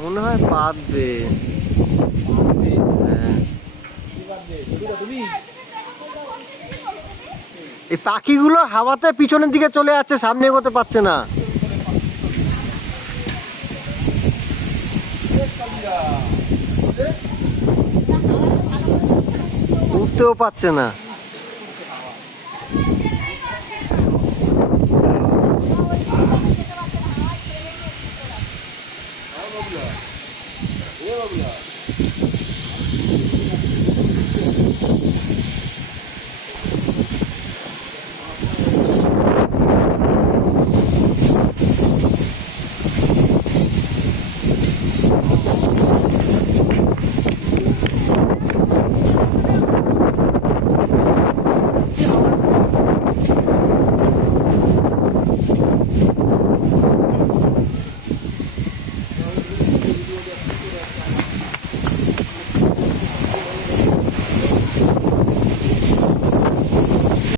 মনে হয় পাতবে। হ্যাঁ। এই পাখিগুলো হাওয়াতে পিছনের দিকে চলে যাচ্ছে, সামনে এগোতে পারছে না। উঠতেও পারছে না।